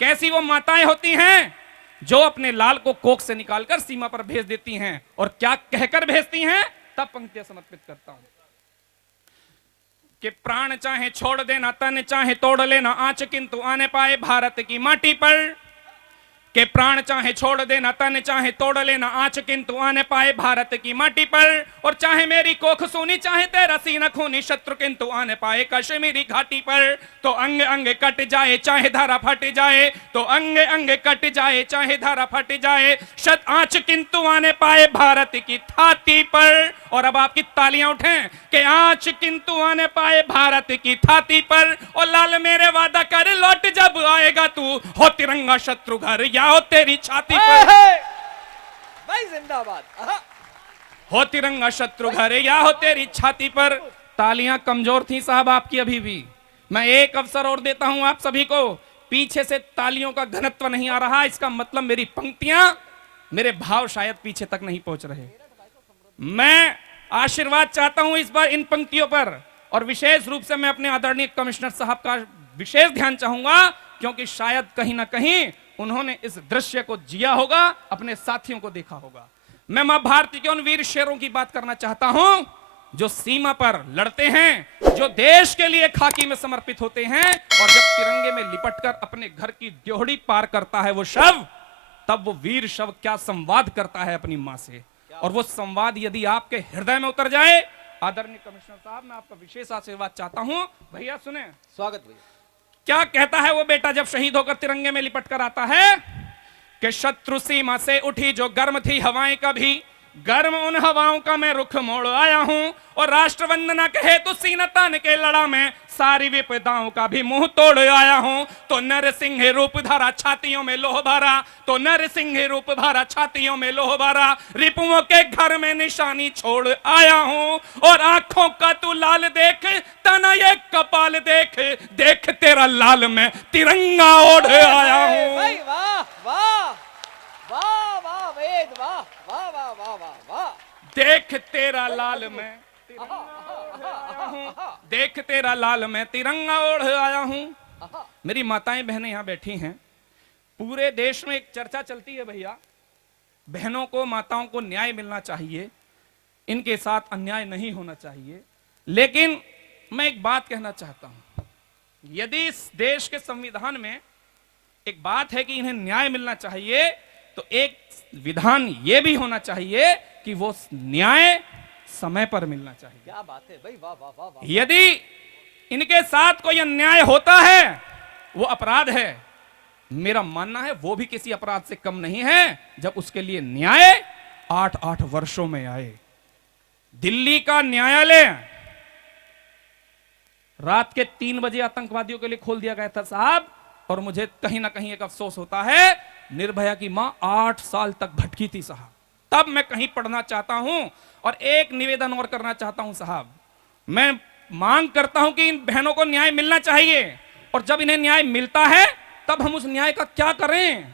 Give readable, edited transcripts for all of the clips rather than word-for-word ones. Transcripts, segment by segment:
कैसी वो माताएं होती हैं जो अपने लाल को कोख से निकालकर सीमा पर भेज देती हैं, और क्या कहकर भेजती हैं, तब पंक्तियां समर्पित करता हूं कि प्राण चाहे छोड़ देना, तन चाहे तोड़ लेना आंच, किंतु आने पाए भारत की माटी पर। के प्राण चाहे छोड़ देना, तन चाहे तोड़ लेना आंच, किंतु आने पाए भारत की माटी पर। और चाहे मेरी कोख सूनी, चाहे तेरा सीना खूनी, शत्रु किंतु आने पाए कश्मीरी घाटी पर। तो अंग अंग कट जाए चाहे धारा फट जाए, तो अंग अंग कट जाए चाहे धारा फट जाए, शत आंच किंतु आने पाए भारत की छाती पर। और अब आपकी तालियां उठें कि आंच किंतु आने पाए भारत की छाती पर। और लाल मेरे वादा कर, लौट जब आएगा तू, हो तिरंगा शत्रु घर या हो तेरी छाती पर। भाई जिंदाबाद। हो तिरंगा शत्रु घर या हो तेरी छाती पर। तालियां कमजोर थी साहब आपकी अभी भी। मैं एक अवसर और देता हूं आप सभी को। पीछे से तालियों का घनत्व नहीं आ रहा, इसका मतलब मेरी पंक्तियां, मेरे भाव शायद पीछे तक नहीं पहुंच रहे। मैं आशीर्वाद चाहता हूं इस बार इन पंक्तियों पर, और विशेष रूप से मैं अपने आदरणीय कमिश्नर साहब का विशेष ध्यान चाहूंगा, क्योंकि शायद कहीं ना कहीं उन्होंने इस दृश्य को जिया होगा, अपने साथियों को देखा होगा। मैं मां भारती के उन वीर शेरों की बात करना चाहता हूं जो सीमा पर लड़ते हैं, जो देश के लिए खाकी में समर्पित होते हैं, और जब तिरंगे में लिपटकर अपने घर की ड्योहड़ी पार करता है वो शव, तब वो वीर शव क्या संवाद करता है अपनी मां से। और वो संवाद यदि आपके हृदय में उतर जाए, आदरणीय कमिश्नर साहब मैं आपका विशेष आशीर्वाद चाहता हूं। भैया सुने, स्वागत भैया। क्या कहता है वो बेटा जब शहीद होकर तिरंगे में लिपट कर आता है कि शत्रु सीमा से उठी जो गर्म थी हवाएं, कभी गर्म उन हवाओं का मैं रुख मोड़ आया हूं। और राष्ट्र वंदना कहे तो सीना तान के लड़ा में सारी विपदाओं का भी मुंह तोड़ आया हूं। तो नरसिंह रूप धारा छातियों में लोह भरा, तो नरसिंह रूप धारा छातियों में लोह भरा, रिपुओं के घर में निशानी छोड़ आया हूं। और आंखों का तू लाल देख, तना ये कपाल देख, देख तेरा लाल मैं तिरंगा ओढ़ आया हूं। भाई वाह वाह वाह वाह वेद वाह वाह वाह वाह वाह वाह। देख तेरा लाल मैं, देख तेरा लाल मैं तिरंगा ओढ़ आया हूं। मेरी माताएं बहनें यहां बैठी हैं। पूरे देश में एक चर्चा चलती है भैया, बहनों को माताओं को न्याय मिलना चाहिए, इनके साथ अन्याय नहीं होना चाहिए। लेकिन मैं एक बात कहना चाहता हूं, यदि इस देश के संविधान में एक बात है कि इन्हें न्याय मिलना चाहिए, तो एक विधान यह भी होना चाहिए कि वो न्याय समय पर मिलना चाहिए। क्या बात है भाई, वाह वाह वाह वाह। यदि इनके साथ कोई अन्याय होता है, वो अपराध है। मेरा मानना है वो भी किसी अपराध से कम नहीं है जब उसके लिए न्याय 8-8 वर्षों में आए। दिल्ली का न्यायालय रात के 3 बजे आतंकवादियों के लिए खोल दिया गया था साहब, और मुझे कहीं ना कहीं एक अफसोस होता है, निर्भया की मां 8 साल तक भटकी थी साहब। तब मैं कहीं पढ़ना चाहता हूं, और एक निवेदन और करना चाहता हूं साहब, मैं मांग करता हूं कि इन बहनों को न्याय मिलना चाहिए, और जब इन्हें न्याय मिलता है तब हम उस न्याय का क्या करें।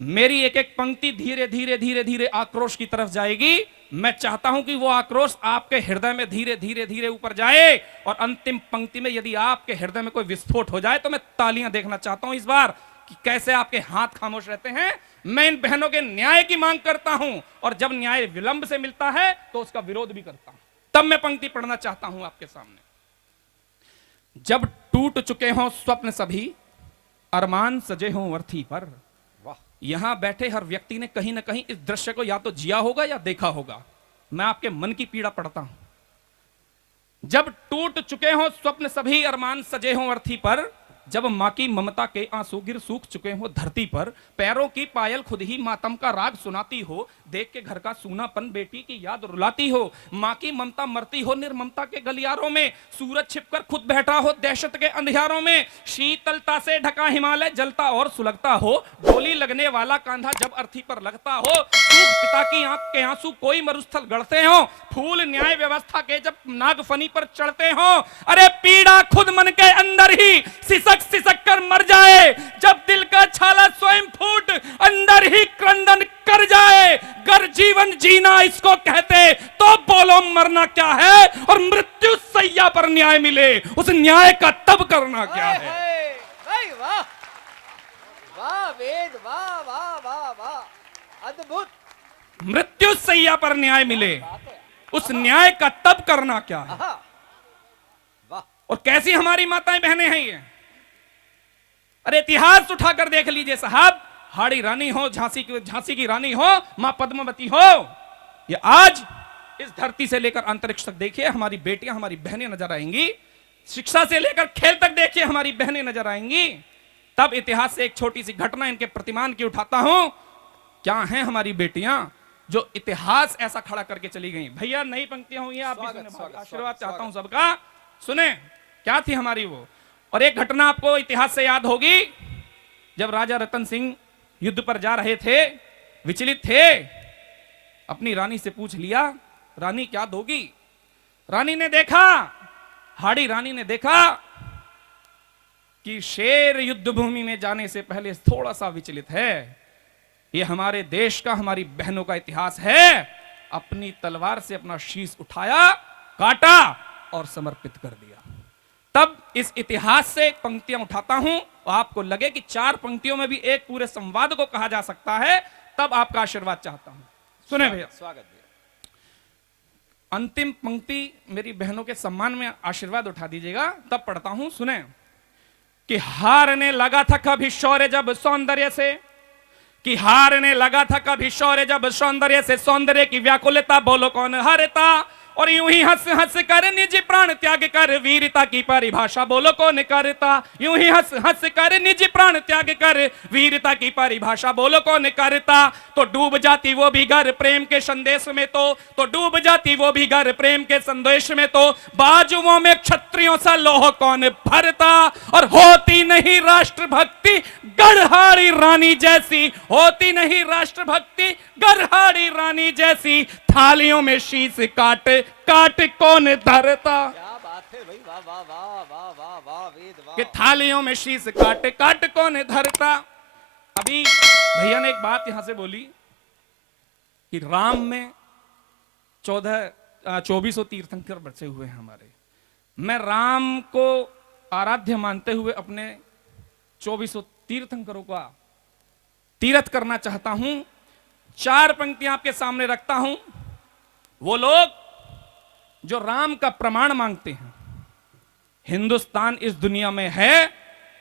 मेरी एक एक पंक्ति धीरे धीरे धीरे धीरे आक्रोश की तरफ जाएगी। मैं चाहता हूं कि वो आक्रोश आपके हृदय में धीरे धीरे धीरे ऊपर जाए, और अंतिम पंक्ति में यदि आपके हृदय में कोई विस्फोट हो जाए तो मैं तालियां देखना चाहता हूं इस बार कि कैसे आपके हाथ खामोश रहते हैं। मैं इन बहनों के न्याय की मांग करता हूं, और जब न्याय विलंब से मिलता है तो उसका विरोध भी करता हूं। तब मैं पंक्ति पढ़ना चाहता हूं आपके सामने। जब टूट चुके हों स्वप्न सभी, अरमान सजे हों अर्थी पर। यहां बैठे हर व्यक्ति ने कहीं ना कहीं इस दृश्य को या तो जिया होगा या देखा होगा। मैं आपके मन की पीड़ा पढ़ता हूं। जब टूट चुके हों स्वप्न सभी, अरमान सजे हों अर्थी पर, जब मां की ममता के आंसू गिर सूख चुके हो धरती पर, पैरों की पायल खुद ही मातम का राग सुनाती हो, देख के घर का सूनापन बेटी की याद रुलाती हो, मां की ममता मरती हो निर्ममता के गलियारों में, सूरज छिपकर खुद बैठा हो दहशत के अंधियारों में, शीतलता से ढका हिमालय जलता और सुलगता हो, डोली लगने वाला कांधा जब अर्थी पर लगता हो, सूख पिता की आंख के आंसू कोई मरुस्थल गढ़ते हो, फूल न्याय व्यवस्था के जब नागफनी पर चढ़ते हो, अरे पीड़ा खुद मन के अंदर ही सिसक कर मर जाए, जब दिल का छाला स्वयं फूट अंदर ही क्रंदन कर जाए, गर जीवन जीना इसको कहते तो बोलो मरना क्या है, और मृत्यु सैया पर न्याय मिले उस न्याय का तब करना क्या है। वेद वाह वाह वाह वाह अद्भुत मृत्यु सैया पर न्याय मिले, बात है। उस न्याय का तब करना क्या है। आहा, वाह और कैसी हमारी माताएं बहनें हैं ये। अरे इतिहास उठाकर देख लीजिए साहब, हाड़ी रानी हो, झांसी की रानी हो, मां पद्मावती हो, ये आज इस धरती से लेकर अंतरिक्ष तक देखिए हमारी बेटियां, हमारी बहनें नजर आएंगी। शिक्षा से लेकर खेल तक देखिए हमारी बहनें नजर आएंगी। तब इतिहास से एक छोटी सी घटना इनके प्रतिमान की उठाता हूं। क्या हैं हमारी बेटियां जो इतिहास ऐसा खड़ा करके चली गई। भैया नई पंक्तियां हुई हैं, आप भी सुने, आशीर्वाद चाहता हूं सबका, सुने क्या थी हमारी वो। और एक घटना आपको इतिहास से याद होगी, जब राजा रतन सिंह युद्ध पर जा रहे थे, विचलित थे, अपनी रानी से पूछ लिया, रानी क्या दोगी। रानी ने देखा, हाड़ी रानी ने देखा कि शेर युद्ध भूमि में जाने से पहले थोड़ा सा विचलित है। ये हमारे देश का, हमारी बहनों का इतिहास है। अपनी तलवार से अपना शीश उठाया, काटा और समर्पित कर दिया। तब इस इतिहास से पंक्तियां उठाता हूं, और आपको लगे कि 4 पंक्तियों में भी एक पूरे संवाद को कहा जा सकता है, तब आपका आशीर्वाद चाहता हूं। सुने भैया, स्वागत भैया। अंतिम पंक्ति मेरी बहनों के सम्मान में आशीर्वाद उठा दीजिएगा, तब पढ़ता हूं। सुने कि हारने लगा था कभी शौर्य जब सौंदर्य से, कि हारने लगा था कभी शौर्य जब सौंदर्य से, सौंदर्य की व्याकुलता बोलो कौन हारता। और यूं ही हंस हंस कर निज प्राण त्याग कर, वीरता की परिभाषा बोलो कौन करता। यूं ही हंस हंस कर निज प्राण त्याग कर, वीरता की परिभाषा बोलो कौन करता। तो डूब जाती वो भी घर प्रेम के संदेश में, तो डूब जाती वो भी घर प्रेम के संदेश में, तो बाजुओं में क्षत्रियों सा लोह कौन भरता। और होती नहीं राष्ट्रभक्ति गढ़हाड़ी रानी जैसी, होती नहीं राष्ट्रभक्ति गढ़हाड़ी रानी जैसी, थालियों में शीश काट काट कौन धरता। क्या बात है भाई, वाह वाह वाह वाह वाह वाह वेद वाह। कि थालियों में शीश काट काट कौन धरता। अभी भैया ने एक बात यहां से बोली कि राम में 2400 तीर्थंकर बचे हुए हैं हमारे। मैं राम को आराध्य मानते हुए अपने 2400 तीर्थंकरों का तीर्थ करना चाहता हूं। 4 पंक्तियां आपके सामने रखता हूं। वो लोग जो राम का प्रमाण मांगते हैं, हिंदुस्तान इस दुनिया में है,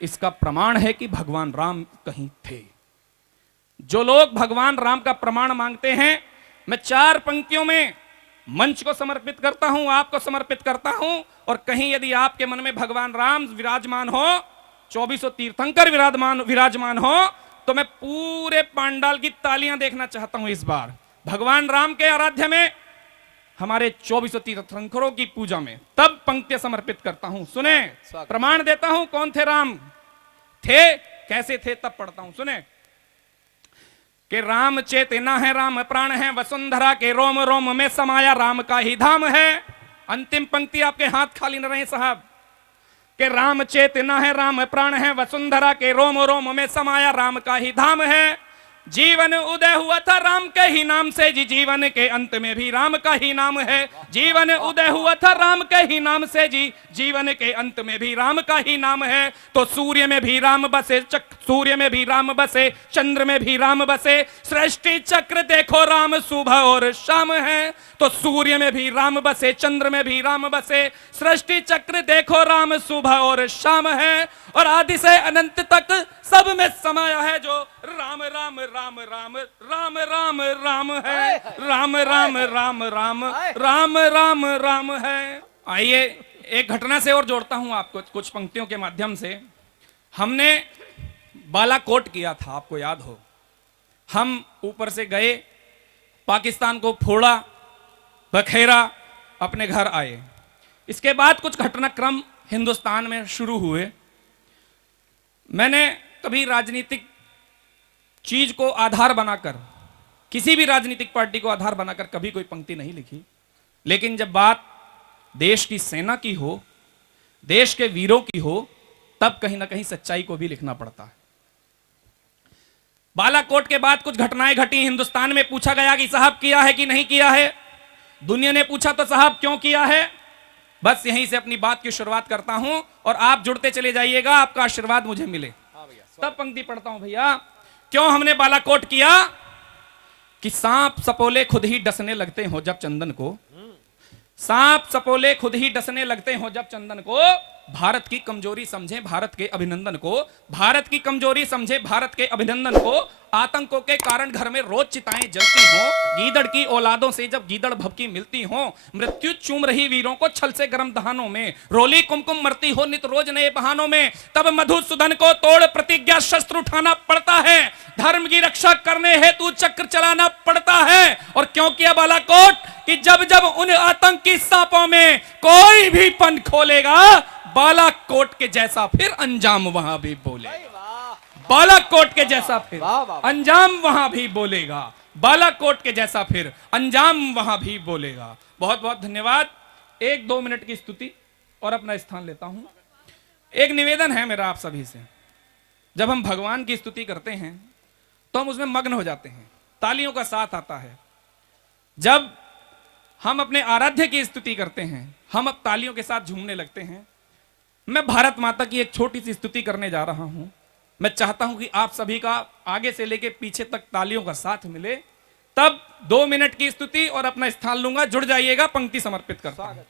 इसका प्रमाण है कि भगवान राम कहीं थे। जो लोग भगवान राम का प्रमाण मांगते हैं, मैं 4 पंक्तियों में मंच को समर्पित करता हूं, आपको समर्पित करता हूं। और कहीं यदि आपके मन में भगवान राम विराजमान हो, 2400 तीर्थंकर विराजमान हो, तो मैं पूरे पांडाल की तालियां देखना चाहता हूं इस बार। भगवान राम के आराध्य में, हमारे 2400 तीर्थंकरों की पूजा में, तब पंक्तियां समर्पित करता हूं। सुने, प्रमाण देता हूं कौन थे राम, थे कैसे थे, तब पढ़ता हूं। सुने कि राम चेतना है, राम प्राण है, वसुंधरा के रोम रोम में समाया राम का ही धाम है। अंतिम पंक्ति आपके हाथ खाली न रहे साहब। कि राम चेतना है, राम प्राण है, वसुंधरा के रोम रोम में समाया राम का ही धाम है। जीवन उदय हुआ था राम के ही नाम से जी, जीवन के अंत में भी राम का ही नाम है। जीवन उदय हुआ था राम के ही नाम से जी, जीवन के अंत में भी राम का ही नाम है। तो सूर्य में भी राम बसे, सूर्य में भी राम बसे, चंद्र में भी राम बसे, सृष्टि चक्र देखो राम सुबह और शाम है। तो सूर्य में भी राम बसे, चंद्र में भी राम बसे, सृष्टि चक्र देखो राम सुबह और शाम है। और आदि से अनंत तक सब में समाया है जो राम राम राम राम राम राम राम है, राम राम राम राम राम राम राम है। आइए एक घटना से और जोड़ता हूं आपको कुछ पंक्तियों के माध्यम से। हमने बालाकोट किया था, आपको याद हो, हम ऊपर से गए, पाकिस्तान को फोड़ा, बखेरा, अपने घर आए। इसके बाद कुछ घटनाक्रम हिंदुस्तान में शुरू हुए। मैंने कभी राजनीतिक चीज को आधार बनाकर, किसी भी राजनीतिक पार्टी को आधार बनाकर कभी कोई पंक्ति नहीं लिखी। लेकिन जब बात देश की सेना की हो, देश के वीरों की हो, तब कहीं ना कहीं सच्चाई को भी लिखना पड़ता है। बालाकोट के बाद कुछ घटनाएं घटी हिंदुस्तान में। पूछा गया कि साहब किया है कि नहीं किया है। दुनिया ने पूछा तो साहब क्यों किया है। बस यहीं से अपनी बात की शुरुआत करता हूं और आप जुड़ते चले जाइएगा, आपका आशीर्वाद मुझे मिले। तब पंक्ति पढ़ता हूं भैया क्यों हमने बालाकोट किया? कि सांप सपोले खुद ही डसने लगते हो जब चंदन को, सांप सपोले खुद ही डसने लगते हो जब चंदन को। भारत की कमजोरी समझे भारत के अभिनंदन को, भारत की कमजोरी समझे भारत के अभिनंदन को। आतंकों के कारण घर में रोज चिताएं जलती हो, गीदड़ की औलादों से जब गीदड़ भभकी मिलती हो। मृत्यु चूम रही वीरों को छल से गर्म दहानों में, रोली कुमकुम मरती हो नित रोज नए बहानों में। तब मधुसूदन को तोड़ प्रतिज्ञा शस्त्र उठाना पड़ता है, धर्म की रक्षा करने हेतु चक्र चलाना पड़ता है। और क्यों किया बालाकोट? कि जब जब उन आतंकी सांपों में कोई भी पंख खोलेगा, बालाकोट के जैसा फिर अंजाम वहां भी बोलेगा। बालाकोट के जैसा फिर अंजाम वहां भी बोलेगा, बालाकोट के जैसा फिर अंजाम वहां भी बोलेगा। बहुत बहुत धन्यवाद। 1-2 मिनट की स्तुति और अपना स्थान लेता हूं। एक निवेदन है मेरा आप सभी से, जब हम भगवान की स्तुति करते हैं तो हम उसमें मग्न हो जाते हैं, तालियों का साथ आता है। जब हम अपने आराध्य की स्तुति करते हैं, हम अब तालियों के साथ झूमने लगते हैं। मैं भारत माता की एक छोटी सी स्तुति करने जा रहा हूं। मैं चाहता हूं कि आप सभी का आगे से लेके पीछे तक तालियों का साथ मिले, तब 2 मिनट की स्तुति और अपना स्थान लूंगा। जुड़ जाइएगा, पंक्ति समर्पित करता हूं।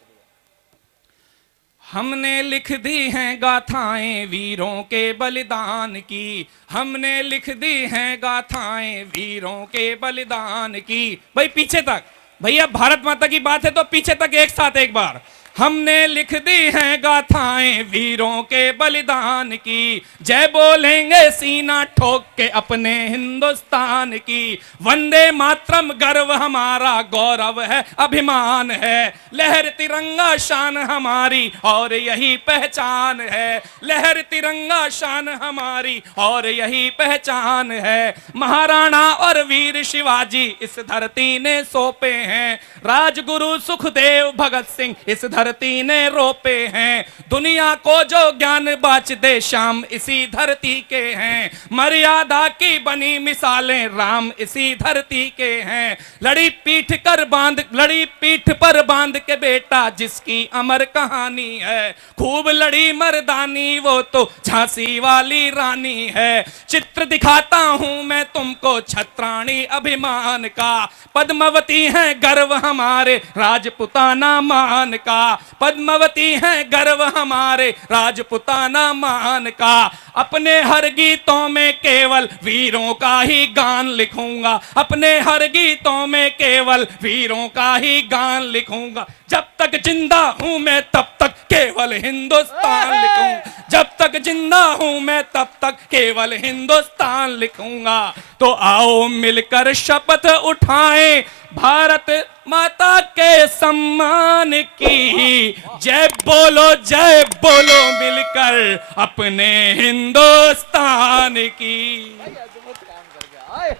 हमने लिख दी हैं गाथाएं वीरों के बलिदान की, हमने लिख दी हैं गाथाएं वीरों के बलिदान की। भाई पीछे तक, भैया भारत माता की बात है तो पीछे तक एक साथ एक बार। हमने लिख दी हैं गाथाएं वीरों के बलिदान की, जय बोलेंगे सीना ठोक के अपने हिंदुस्तान की। वंदे मातरम गर्व हमारा, गौरव है अभिमान है, लहर तिरंगा शान हमारी और यही पहचान है, लहर तिरंगा शान हमारी और यही पहचान है। महाराणा और वीर शिवाजी इस धरती ने सौंपे हैं, राजगुरु सुखदेव भगत सिंह इस धरती ने रोपे हैं। दुनिया को जो ज्ञान बाच दे श्याम इसी धरती के हैं, मर्यादा की बनी मिसालें राम इसी धरती के हैं। लड़ी पीठ पर बांध के बेटा जिसकी अमर कहानी है, खूब लड़ी मर्दानी वो तो झांसी वाली रानी है। चित्र दिखाता हूं मैं तुमको छत्राणी अभिमान का, पद्मावती है गर्व हमारे राजपुताना मान का, पद्मावती है गर्व हमारे राजपुताना मान का। अपने हर गीतों में केवल वीरों का ही गान लिखूंगा, अपने हर गीतों में केवल वीरों का ही गान लिखूंगा। जब तक जिंदा हूं मैं तब तक केवल हिंदुस्तान लिखूंगा, जब तक जिंदा हूं मैं तब तक केवल हिंदुस्तान लिखूंगा। तो आओ मिलकर शपथ उठाएं भारत माता के सम्मान की, जय बोलो मिलकर अपने हिंदुस्तान की। अद्भुत काम कर गया।